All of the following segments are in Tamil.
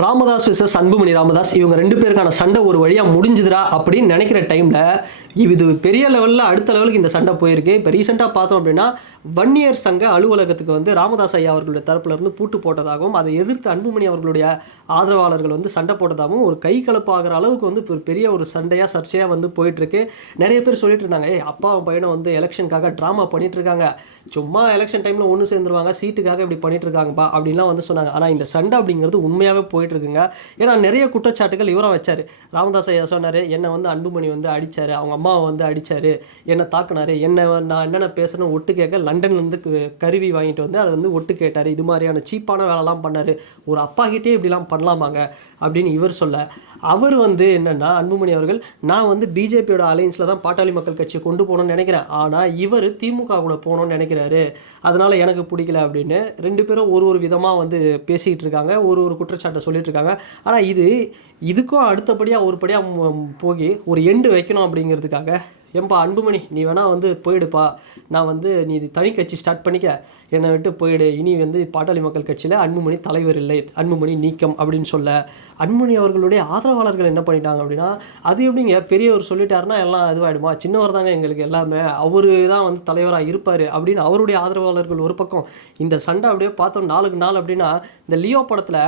ராமதாஸ் விசஸ் அன்புமணி ராமதாஸ் இவங்க ரெண்டு பேருக்கான சண்டை ஒரு வழியாக முடிஞ்சுதுடா அப்படின்னு நினைக்கிற டைமில் இது பெரிய லெவலில் அடுத்த லெவலுக்கு இந்த சண்டை போயிருக்கு. இப்போ ரீசெண்டாக பார்த்தோம் அப்படின்னா வன்னியர் சங்க அலுவலகத்துக்கு வந்து ராமதாஸ் ஐயா அவர்களுடைய தரப்புலேருந்து பூட்டு போட்டதாகவும் அதை எதிர்த்து அன்புமணி அவர்களுடைய ஆதரவாளர்கள் வந்து சண்டை போட்டதாகவும் ஒரு கை கலப்பாகிற அளவுக்கு வந்து பெரிய ஒரு சண்டையாக சர்ச்சையாக வந்து போயிட்டுருக்கு. நிறைய பேர் சொல்லிட்டு இருந்தாங்க, அப்பாவும் பையனை வந்து எலெக்ஷனுக்காக ட்ராமா பண்ணிட்டு இருக்காங்க, சும்மா எலெக்ஷன் டைமில் ஒன்று சேர்ந்துருவாங்க, சீட்டுக்காக இப்படி பண்ணிட்டு இருக்காங்கப்பா அப்படின்லாம் வந்து சொன்னாங்க. ஆனால் இந்த சண்டை அப்படிங்கிறது உண்மையாகவே போயிட்டு இருக்குங்க. ஏன்னா நிறைய குற்றச்சாட்டுகள் இவரும் வச்சார். ராமதாஸ் ஐயா சொன்னார், என்னை வந்து அன்புமணி வந்து அடித்தார், அவங்க அம்மாவை வந்து அடித்தார், என்னை தாக்குனார், நான் என்னென்ன பேசுகிறேன்னு ஒட்டு கேட்க லண்டன்லேருந்து கருவி வாங்கிட்டு வந்து அதை வந்து ஒட்டு கேட்டார், இது மாதிரியான சீப்பான வேலைலாம் பண்ணார், ஒரு அப்பாக்கிட்டே இப்படிலாம் பண்ணலாமாங்க அப்படின்னு இவர் சொல்ல, அவர் வந்து என்னென்னா அன்புமணி அவர்கள் நான் வந்து பிஜேபியோட அலையன்ஸில் தான் பாட்டாளி மக்கள் கட்சியை கொண்டு போகணும்னு நினைக்கிறேன், ஆனால் இவர் திமுக கூட போகணும்னு நினைக்கிறாரு, அதனால் எனக்கு பிடிக்கல அப்படின்னு ரெண்டு பேரும் ஒரு விதமாக வந்து பேசிகிட்டு இருக்காங்க, ஒரு குற்றச்சாட்டை சொல்லிட்டு இருக்காங்க. ஆனால் இதுக்கும் அடுத்தபடியாக ஒருபடியாக போய் ஒரு எண்டு வைக்கணும் அப்படிங்கிறதுக்காக, ஏன்பா அன்புமணி நீ வேணால் வந்து போயிடுப்பா, நான் வந்து நீ தனி கட்சி ஸ்டார்ட் பண்ணிக்க, என்னை விட்டு போயிடு, இனி வந்து பாட்டாளி மக்கள் கட்சியில் அன்புமணி தலைவர் இல்லை, அன்புமணி நீக்கம் அப்படின்னு சொல்ல, அன்புமணி அவர்களுடைய ஆதரவாளர்கள் என்ன பண்ணிட்டாங்க அப்படின்னா, அது எப்படிங்க பெரியவர் சொல்லிட்டாருன்னா எல்லாம் இதுவாகிடுமா, சின்னவர் தாங்க எங்களுக்கு எல்லாமே, அவர் தான் வந்து தலைவராக இருப்பார் அப்படின்னு அவருடைய ஆதரவாளர்கள் ஒரு பக்கம். இந்த சண்டை அப்படியே பார்த்தோம் நாளுக்கு நாள். அப்படின்னா இந்த லியோ படத்தில்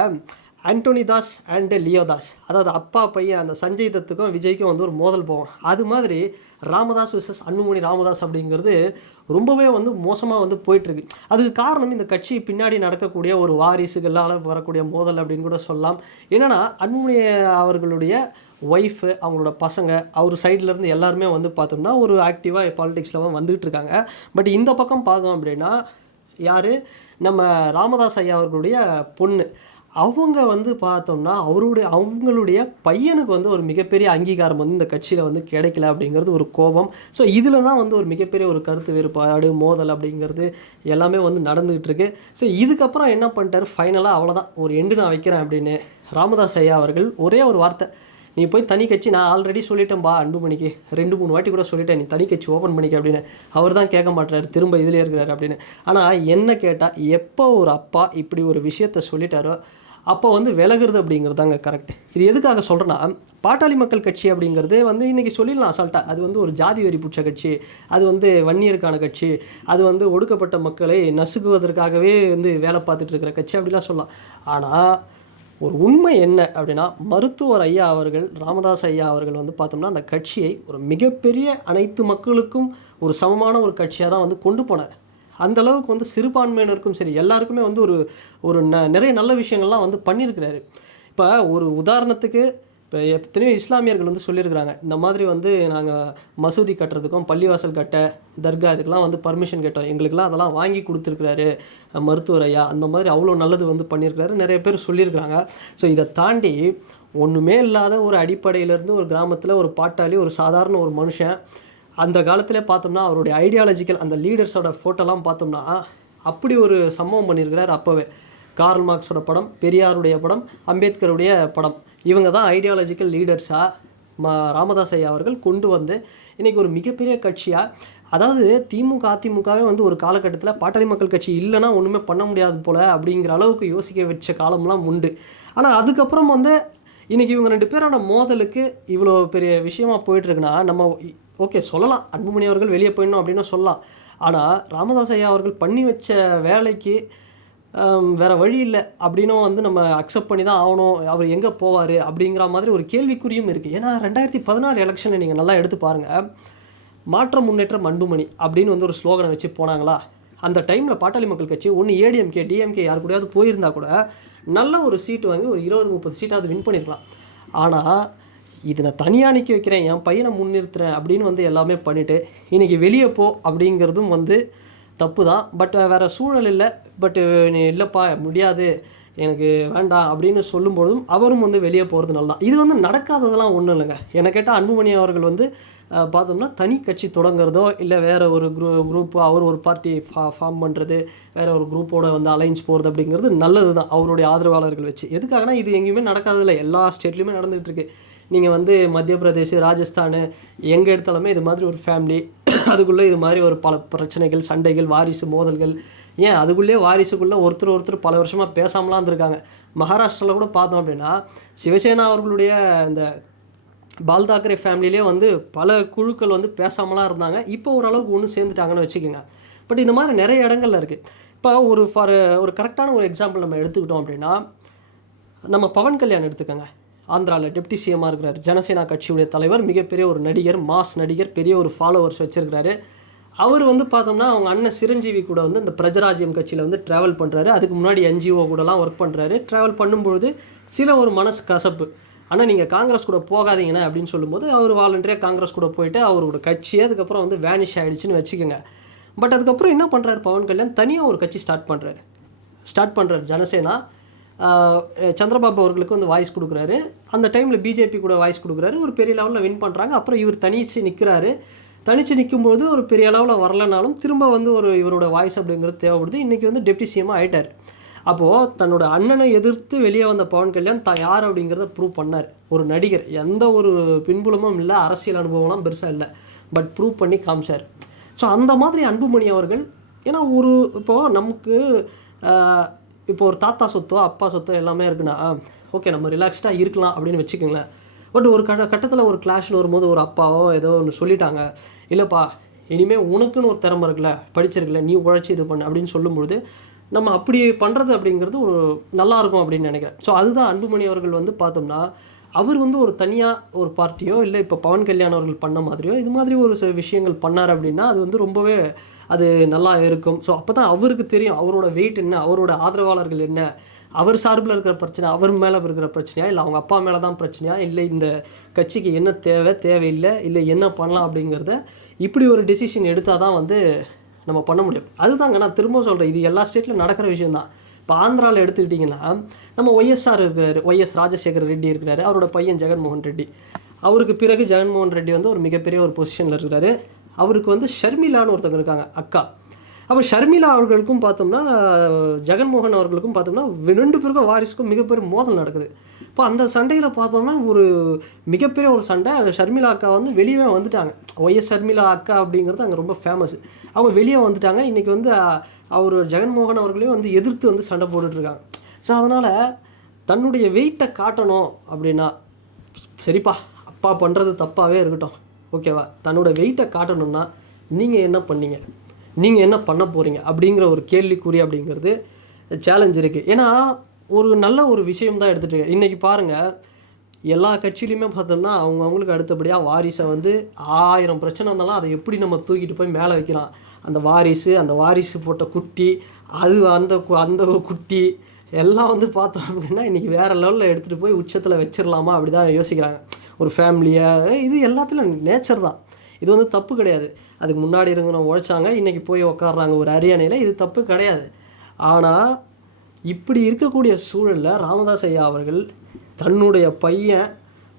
ஆண்டோனி தாஸ் அண்டு லியோ தாஸ், அதாவது அப்பா பையன் அந்த சஞ்சய் தத்துக்கும் விஜய்க்கும் வந்து ஒரு மோதல் போகும், அது மாதிரி ராமதாஸ் விசஸ் அன்புமணி ராமதாஸ் அப்படிங்கிறது ரொம்பவே வந்து மோசமாக வந்து போயிட்டுருக்கு. அதுக்கு காரணம் இந்த கட்சி பின்னாடி நடக்கக்கூடிய ஒரு வாரிசுகளால் வரக்கூடிய மோதல் அப்படின்னு கூட சொல்லலாம். என்னென்னா அன்புமணி அவர்களுடைய ஒய்ஃபு, அவங்களோட பசங்க, அவர் சைட்லேருந்து எல்லாருமே வந்து பார்த்தோம்னா ஒரு ஆக்டிவாக பாலிடிக்ஸில் வந்துகிட்டு இருக்காங்க. பட் இந்த பக்கம் பார்த்தோம் அப்படின்னா யார், நம்ம ராமதாஸ் ஐயா அவர்களுடைய பொண்ணு, அவங்க வந்து பார்த்தோம்னா அவங்களுடைய பையனுக்கு வந்து ஒரு மிகப்பெரிய அங்கீகாரம் வந்து இந்த கட்சியில் வந்து கிடைக்கல அப்படிங்கிறது ஒரு கோபம். ஸோ இதில் தான் வந்து ஒரு மிகப்பெரிய ஒரு கருத்து வேறுபாடு மோதல் அப்படிங்கிறது எல்லாமே வந்து நடந்துகிட்டு இருக்கு. ஸோ இதுக்கப்புறம் என்ன பண்ணிட்டார், ஃபைனலாக அவ்வளோதான் ஒரு எண்டு நான் வைக்கிறேன் அப்படின்னு ராமதாஸ் ஐயா அவர்கள் ஒரே ஒரு வார்த்தை, நீ போய் தனி கட்சி, நான் ஆல்ரெடி சொல்லிட்டேன்பா அன்புமணிக்கு 2-3 வாட்டி கூட சொல்லிட்டேன், நீ தனி கட்சி ஓப்பன் பண்ணிக்க அப்படின்னு. அவர் தான் கேட்க மாட்டார், திரும்ப இதிலே இருக்கிறார் அப்படின்னு. ஆனால் என்ன கேட்டால், எப்போ ஒரு அப்பா இப்படி ஒரு விஷயத்த சொல்லிட்டாரோ அப்போ வந்து விலகுறது அப்படிங்கிறது தாங்க கரெக்ட். இது எதுக்காக சொல்கிறேன்னா, பாட்டாளி மக்கள் கட்சி அப்படிங்கிறது வந்து இன்றைக்கி சொல்லிடலாம் அசால்ட்டாக, அது வந்து ஒரு ஜாதி வெறி பிடிச்ச கட்சி, அது வந்து வன்னியருக்கான கட்சி, அது வந்து ஒடுக்கப்பட்ட மக்களை நசுக்குவதற்காகவே வந்து வேலை பார்த்துட்டு இருக்கிற கட்சி அப்படிலாம் சொல்லலாம். ஆனால் ஒரு உண்மை என்ன அப்படின்னா, மருத்துவர் ஐயா அவர்கள், ராமதாஸ் ஐயா அவர்கள் வந்து பார்த்தோம்னா அந்த கட்சியை ஒரு மிகப்பெரிய அனைத்து மக்களுக்கும் ஒரு சமமான ஒரு கட்சியாக தான் வந்து கொண்டு போனார். அந்த அளவுக்கு வந்து சிறுபான்மையினருக்கும் சரி எல்லாருக்குமே வந்து ஒரு நிறைய நல்ல விஷயங்கள்லாம் வந்து பண்ணியிருக்கிறாரு. இப்போ ஒரு உதாரணத்துக்கு, இப்போ எத்தனையோ இஸ்லாமியர்கள் வந்து சொல்லியிருக்கிறாங்க, இந்த மாதிரி வந்து நாங்கள் மசூதி கட்டுறதுக்கும் பள்ளிவாசல் கட்ட தர்கா இதுக்கெல்லாம் வந்து பர்மிஷன் கேட்டோம், எங்களுக்கெல்லாம் அதெல்லாம் வாங்கி கொடுத்துருக்குறாரு மருத்துவர் ஐயா, அந்த மாதிரி அவ்வளோ நல்லது வந்து பண்ணியிருக்கிறாரு, நிறைய பேர் சொல்லியிருக்கிறாங்க. ஸோ இதை தாண்டி ஒன்றுமே இல்லாத ஒரு அடிப்படையிலேருந்து ஒரு கிராமத்தில் ஒரு பாட்டாளி, ஒரு சாதாரண ஒரு மனுஷன், அந்த காலத்தில் பார்த்தோம்னா அவருடைய ஐடியாலஜிக்கல் அந்த லீடர்ஸோட ஃபோட்டோலாம் பார்த்தோம்னா அப்படி ஒரு சம்பவம் பண்ணியிருக்கிறார். அப்போவே கார்ல் மார்க்ஸோட படம், பெரியாருடைய படம், அம்பேத்கருடைய படம், இவங்க தான் ஐடியாலஜிக்கல் லீடர்ஸாக ராமதாஸ் ஐயா அவர்கள் கொண்டு வந்து இன்றைக்கி ஒரு மிகப்பெரிய கட்சியாக, அதாவது திமுக அதிமுகவே வந்து ஒரு காலகட்டத்தில் பாட்டாளி மக்கள் கட்சி இல்லைன்னா ஒன்றுமே பண்ண முடியாது போல் அப்படிங்கிற அளவுக்கு யோசிக்க வச்ச காலம்லாம் உண்டு. ஆனால் அதுக்கப்புறம் வந்து இன்றைக்கி இவங்க ரெண்டு பேரோட மோதலுக்கு இவ்வளோ பெரிய விஷயமாக போயிட்டுருக்குன்னா, நம்ம ஓகே சொல்லலாம் அன்புமணி அவர்கள் வெளியே போயிடணும் அப்படின்னு சொல்லலாம். ஆனால் ராமதாஸ் ஐயா அவர்கள் பண்ணி வச்ச வேலைக்கு வேறு வழி இல்லை அப்படின்னும் வந்து நம்ம அக்செப்ட் பண்ணி தான் ஆகணும். அவர் எங்கே போவார் அப்படிங்கிற மாதிரி ஒரு கேள்விக்குறியும் இருக்குது. ஏன்னா 2016 எலெக்ஷனில் நீங்கள் நல்லா எடுத்து பாருங்கள், மாற்றம் முன்னேற்றம் அன்புமணி அப்படின்னு வந்து ஒரு ஸ்லோகனை வச்சு போனாங்களா, அந்த டைமில் பாட்டாளி மக்கள் கட்சி ஒன்று ஏடிஎம்கே டிஎம்கே யார் கூடயாவது போயிருந்தா கூட நல்ல ஒரு சீட்டு வாங்கி ஒரு 20-30 சீட்டாவது வின் பண்ணியிருக்கலாம். ஆனால் இது நான் தனியாக நிற்க வைக்கிறேன், என் பையனை முன்னிறுத்துறேன் அப்படின்னு வந்து எல்லாமே பண்ணிவிட்டு இன்றைக்கி வெளியே போ அப்படிங்கிறதும் வந்து தப்பு தான். பட் வேறு சூழல் இல்லை, பட்டு நீ இல்லைப்பா முடியாது எனக்கு வேண்டாம் அப்படின்னு சொல்லும்போதும் அவரும் வந்து வெளியே போகிறது நல்லதான். இது வந்து நடக்காததெல்லாம் ஒன்றும் இல்லைங்க. என்னை கேட்டால் அன்புமணி அவர்கள் வந்து பார்த்தோம்னா தனி கட்சி தொடங்குறதோ இல்லை வேறு ஒரு குரூப்பு அவர் ஒரு பார்ட்டி ஃபார்ம் பண்ணுறது, வேறு ஒரு குரூப்போட வந்து அலைன்ஸ் போகிறது அப்படிங்கிறது நல்லது தான் அவருடைய ஆதரவாளர்கள் வச்சு. எதுக்காகனா இது எங்கேயுமே நடக்காதில்லை, எல்லா ஸ்டேட்லேயுமே நடந்துகிட்டு இருக்கு. நீங்கள் வந்து மத்திய பிரதேஷ், ராஜஸ்தான் எங்கே எடுத்தாலுமே இது மாதிரி ஒரு ஃபேமிலி, அதுக்குள்ளே இது மாதிரி ஒரு பல பிரச்சனைகள், சண்டைகள், வாரிசு மோதல்கள், ஏன் அதுக்குள்ளேயே வாரிசுக்குள்ளே ஒருத்தர் பல வருஷமாக பேசாமலாம் இருந்திருக்காங்க. மகாராஷ்டிராவில் கூட பார்த்தோம் அப்படின்னா சிவசேனா அவர்களுடைய இந்த பால் தாக்கரே ஃபேமிலியிலே வந்து பல குழுக்கள் வந்து பேசாமலாம் இருந்தாங்க. இப்போ ஓரளவுக்கு ஒன்று சேர்ந்துட்டாங்கன்னு வச்சுக்கோங்க. பட் இந்த மாதிரி நிறைய இடங்கள்ல இருக்குது. இப்போ ஒரு கரெக்டான ஒரு எக்ஸாம்பிள் நம்ம எடுத்துக்கிட்டோம் அப்படின்னா, நம்ம பவன் கல்யாண் எடுத்துக்கோங்க. ஆந்திராவில் டெப்டி சிஎம்மாக இருக்கிறார். ஜனசேனா கட்சியுடைய தலைவர், மிகப்பெரிய ஒரு நடிகர், மாஸ் நடிகர், பெரிய ஒரு ஃபாலோவர்ஸ் வச்சுருக்கிறாரு. அவர் வந்து பார்த்தோம்னா அவங்க அண்ணன் சிரஞ்சீவி கூட வந்து இந்த பிரஜராஜ்யம் கட்சியில் வந்து ட்ராவல் பண்ணுறாரு. அதுக்கு முன்னாடி என்ஜிஓ கூடலாம் ஒர்க் பண்ணுறாரு. ட்ராவல் பண்ணும்பொழுது சில ஒரு மனசு கசப்பு, ஆனால் நீங்கள் காங்கிரஸ் கூட போகாதீங்கண்ணே அப்படின்னு சொல்லும்போது அவர் வாலண்டரியாக காங்கிரஸ் கூட போயிட்டு அவரோட கட்சி அதுக்கப்புறம் வந்து வேனிஷ் ஆகிடுச்சின்னு வச்சுக்கோங்க. பட் அதுக்கப்புறம் என்ன பண்ணுறாரு பவன் கல்யாண், தனியாக ஒரு கட்சி ஸ்டார்ட் பண்ணுறாரு ஜனசேனா. சந்திரபாபு அவர்களுக்கு வந்து வாய்ஸ் கொடுக்குறாரு. அந்த டைமில் பிஜேபி கூட வாய்ஸ் கொடுக்குறாரு. ஒரு பெரிய லெவலில் வின் பண்ணுறாங்க. அப்புறம் இவர் தனித்து நிற்கும்போது ஒரு பெரிய அளவில் வரலனாலும் திரும்ப வந்து இவரோட வாய்ஸ் அப்படிங்கிறது தேவைப்படுது. இன்றைக்கி வந்து டெப்டி சிஎம்மாக ஆகிட்டார். அப்போது தன்னோட அண்ணனை எதிர்த்து வெளியே வந்த பவன் கல்யாண் தான் யார் அப்படிங்கிறத ப்ரூவ் பண்ணார். ஒரு நடிகர், எந்த ஒரு பின்புலமும் இல்லை, அரசியல் அனுபவம்லாம் பெருசாக இல்லை, பட் ப்ரூவ் பண்ணி காமிச்சார். ஸோ அந்த மாதிரி அன்புமணி அவர்கள், ஏன்னா இப்போது நமக்கு இப்போ ஒரு தாத்தா சொத்தோ அப்பா சொத்தோ எல்லாமே இருக்குன்னா ஓகே நம்ம ரிலாக்ஸ்டாக இருக்கலாம் அப்படின்னு வச்சுக்கோங்களேன். பட் ஒரு கட்டத்தில் ஒரு கிளாஷில் வரும்போது ஒரு அப்பாவோ ஏதோ ஒன்று சொல்லிட்டாங்க, இல்லைப்பா இனிமேல் உனக்குன்னு ஒரு திறமை இருக்குல்ல, படிச்சிருக்குல்ல, நீ உழைச்சி இது பண்ணு அப்படின்னு சொல்லும்பொழுது நம்ம அப்படி பண்ணுறது அப்படிங்கிறது ஒரு நல்லாயிருக்கும் அப்படின்னு நினைக்கிறேன். ஸோ அதுதான் அன்புமணி அவர்கள் வந்து பார்த்தோம்னா அவர் வந்து ஒரு தனியாக ஒரு பார்ட்டியோ இல்லை இப்போ பவன் கல்யாண் அவர்கள் பண்ண மாதிரியோ இது மாதிரி ஒரு சில விஷயங்கள் பண்ணார் அப்படின்னா அது வந்து ரொம்பவே அது நல்லா இருக்கும். ஸோ அப்போ தான் அவருக்கு தெரியும் அவரோட வெயிட் என்ன, அவரோட ஆதரவாளர்கள் என்ன, அவர் சார்பில் இருக்கிற பிரச்சனை, அவர் மேலே இருக்கிற பிரச்சனையா, இல்லை அவங்க அப்பா மேலே தான் பிரச்சனையா, இல்லை இந்த கட்சிக்கு என்ன தேவையில்லை, இல்லை என்ன பண்ணலாம் அப்படிங்கிறத இப்படி ஒரு டெசிஷன் எடுத்தால் தான் வந்து நம்ம பண்ண முடியும். அதுதாங்க நான் திரும்ப சொல்கிறேன், இது எல்லா ஸ்டேட்டில் நடக்கிற விஷயந்தான். இப்போ ஆந்திராவில் எடுத்துக்கிட்டிங்கன்னா நம்ம ஒய்எஸ்ஆர் இருக்கிறாரு, ஒய்எஸ் ராஜசேகர ரெட்டி இருக்கிறாரு, அவரோட பையன் ஜெகன்மோகன் ரெட்டி. அவருக்கு பிறகு ஜெகன்மோகன் ரெட்டி வந்து ஒரு மிகப்பெரிய ஒரு பொசிஷனில் இருக்கிறாரு. அவருக்கு வந்து ஷர்மிளான்னு ஒருத்தங்க இருக்காங்க, அக்கா. அப்போ ஷர்மிளா அவர்களுக்கும் பார்த்தோம்னா ஜெகன்மோகன் அவர்களுக்கும் பார்த்தோம்னா 2 பேருக்கும் வாரிசுக்கும் மிகப்பெரிய மோதல் நடக்குது. இப்போ அந்த சண்டையில் பார்த்தோம்னா ஒரு மிகப்பெரிய ஒரு சண்டை. ஷர்மிளா அக்கா வந்து வெளியே வந்துட்டாங்க. ஒய்எஸ் ஷர்மிளா அக்கா அப்படிங்கிறது அங்கே ரொம்ப ஃபேமஸ். அவங்க வெளியே வந்துட்டாங்க. இன்றைக்கி வந்து அவர் ஜெகன்மோகன் அவர்களையும் வந்து எதிர்த்து வந்து சண்டை போட்டுட்ருக்காங்க. ஸோ அதனால் தன்னுடைய வெயிட்டை காட்டணும் அப்படின்னா, சரிப்பா அப்பா பண்ணுறது தப்பாகவே இருக்கட்டும், ஓகேவா, தன்னோட வெயிட்டை காட்டணும்னா நீங்கள் என்ன பண்ணீங்க, நீங்கள் என்ன பண்ண போகிறீங்க அப்படிங்கிற ஒரு கேள்விக்குறி அப்படிங்கிறது சேலஞ்ச் இருக்குது. ஏன்னா ஒரு நல்ல ஒரு விஷயம் தான் எடுத்துகிட்டு இன்றைக்கி பாருங்கள், எல்லா கட்சியிலையுமே பார்த்தோம்னா அவங்களுக்கு அடுத்தபடியாக வாரிசை வந்து 1000 பிரச்சனை இருந்தாலும் அதை எப்படி நம்ம தூக்கிட்டு போய் மேலே வைக்கலாம். அந்த வாரிசு போட்ட குட்டி, அது அந்த ஒரு குட்டி எல்லாம் வந்து பார்த்தோம் அப்படின்னா இன்றைக்கி வேறு லெவலில் எடுத்துகிட்டு போய் உச்சத்தில் வச்சிடலாமா அப்படி தான் யோசிக்கிறாங்க. ஒரு ஃபேமிலியாக இது எல்லாத்துலையும் நேச்சர் தான், இது வந்து தப்பு கிடையாது. அதுக்கு முன்னாடி இருக்கிறவங்க உழைச்சாங்க, இன்றைக்கி போய் உக்காடுறாங்க ஒரு அரியணையில், இது தப்பு கிடையாது. ஆனால் இப்படி இருக்கக்கூடிய சூழலில் ராமதாஸ் ஐயா அவர்கள் தன்னுடைய பையன்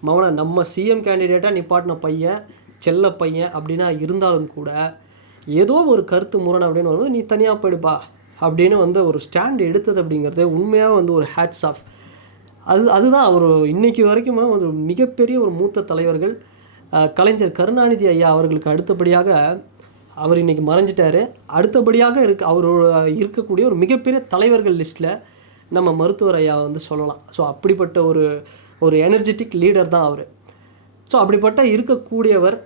மவனை நம்ம சிஎம் கேண்டிடேட்டாக நிப்பாட்டின பையன், செல்ல பையன் அப்படின்னா இருந்தாலும் கூட ஏதோ ஒரு கருத்து முரண் அப்படின்னு வரும்போது நீ தனியாக போயிடுப்பா அப்படின்னு வந்து ஒரு ஸ்டாண்ட் எடுத்தது அப்படிங்கிறது உண்மையாக வந்து ஒரு ஹேட்ஸ் ஆஃப். அதுதான் அவர் இன்றைக்கி வரைக்கும் ஒரு மிகப்பெரிய ஒரு மூத்த தலைவர்கள். கலைஞர் கருணாநிதி ஐயா அவர்களுக்கு அடுத்தபடியாக அவர் இன்றைக்கி மறைஞ்சிட்டார். அடுத்தபடியாக அவரோட இருக்கக்கூடிய ஒரு மிகப்பெரிய தலைவர்கள் லிஸ்ட்டில் நம்ம மருத்துவர் ஐயா வந்து சொல்லலாம். ஸோ அப்படிப்பட்ட ஒரு எனர்ஜெட்டிக் லீடர் தான் அவர். ஸோ அப்படிப்பட்ட இருக்கக்கூடியவர்.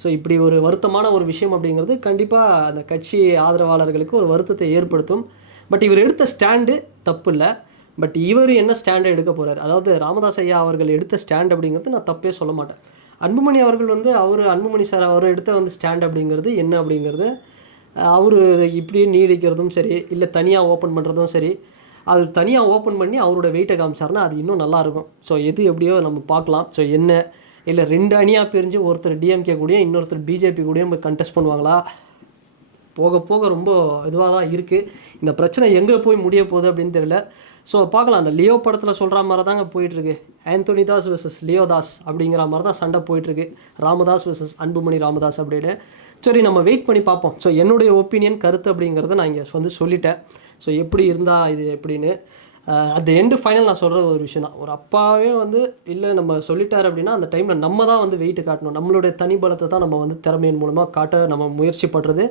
ஸோ இப்படி ஒரு வருத்தமான ஒரு விஷயம் அப்படிங்கிறது கண்டிப்பாக அந்த கட்சி ஆதரவாளர்களுக்கு ஒரு வருத்தத்தை ஏற்படுத்தும். பட் இவர் எடுத்த ஸ்டாண்டு தப்பு இல்லை. பட் இவர் என்ன ஸ்டாண்டை எடுக்க போகிறார், அதாவது ராமதாஸ் ஐயா அவர்கள் எடுத்த ஸ்டாண்ட் அப்படிங்கிறது நான் தப்பே சொல்ல மாட்டேன். அன்புமணி அவர்கள் வந்து அன்புமணி சார் அவர் எடுத்த வந்து ஸ்டாண்ட் அப்படிங்கிறது என்ன அப்படிங்கிறது, அவர் இப்படியே நீடிக்கிறதும் சரி, இல்லை தனியாக ஓப்பன் பண்ணுறதும் சரி, அது தனியாக ஓப்பன் பண்ணி அவரோட வெயிட்டை காமிச்சார்னா அது இன்னும் நல்லாயிருக்கும். ஸோ எது எப்படியோ நம்ம பார்க்கலாம். ஸோ என்ன இல்லை 2 அணியாக பிரிஞ்சு ஒருத்தர் டிஎம்கே கூடயும் இன்னொருத்தர் பிஜேபி கூடயும் போய் கண்டெஸ்ட் பண்ணுவாங்களா, போக போக ரொம்ப இதுவாக தான் இருக்குது. இந்த பிரச்சனை எங்கே போய் முடிய போகுது அப்படின்னு தெரியல. ஸோ பார்க்கலாம். அந்த லியோ படத்தில் சொல்கிற மாதிரி தாங்க போயிட்டுருக்கு. Anthony Das versus Leo Das அப்படிங்கிற மாதிரி தான் சண்டை போயிட்டுருக்கு. ராமதாஸ் வெர்சஸ் அன்புமணி ராமதாஸ் அப்படின்னு. சரி நம்ம வெயிட் பண்ணி பார்ப்போம். ஸோ என்னுடைய ஒப்பீனியன் கருத்து அப்படிங்கிறத நான் இங்கே வந்து சொல்லிட்டேன். ஸோ எப்படி இருந்தால் இது எப்படின்னு அந்த எண்டு ஃபைனல் நான் சொல்கிற ஒரு விஷயம் தான். ஒரு அப்பாவே வந்து இல்லை நம்ம சொல்லிட்டார் அப்படின்னா அந்த டைமில் நம்ம தான் வந்து வெயிட்டு காட்டணும். நம்மளுடைய தனி பலத்தை தான் நம்ம வந்து திறமையின் மூலமாக காட்ட நம்ம முயற்சி பண்ணுறது.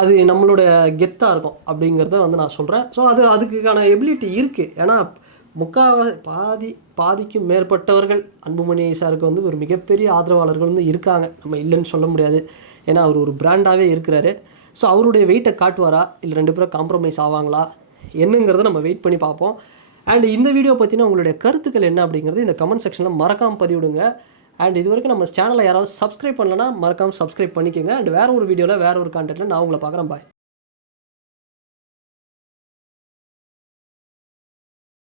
அது நம்மளோட கெத்தாக இருக்கும் அப்படிங்கிறத வந்து நான் சொல்கிறேன். ஸோ அதுக்கான எபிலிட்டி இருக்குது. ஏன்னா பாதிக்கும் மேற்பட்டவர்கள் அன்புமணி சாருக்கு வந்து ஒரு மிகப்பெரிய ஆதரவாளர்கள் வந்து இருக்காங்க. நம்ம இல்லைன்னு சொல்ல முடியாது. ஏன்னா அவர் ஒரு பிராண்டாகவே இருக்கிறாரு. ஸோ அவருடைய வெயிட்டை காட்டுவாரா, இல்லை 2 பேரும் காம்ப்ரமைஸ் ஆவாங்களா என்னங்கிறத நம்ம வெயிட் பண்ணி பார்ப்போம். அண்ட் இந்த வீடியோ பற்றின உங்களுடைய கருத்துக்கள் என்ன அப்படிங்கிறது இந்த கமெண்ட் செக்ஷனில் மறக்காமல் பதிவிடுங்க. அண்ட் இது வரைக்கும் நம்ம சேனலை யாராவது சப்ஸ்கிரைப் பண்ணலன்னா மறக்காமல் சப்ஸ்கிரைப் பண்ணிக்கோங்க. அண்ட் வேறு ஒரு வீடியோவில் வேறு ஒரு கான்டென்ட்டில் நான் உங்களை பார்க்குறேன். பாய்.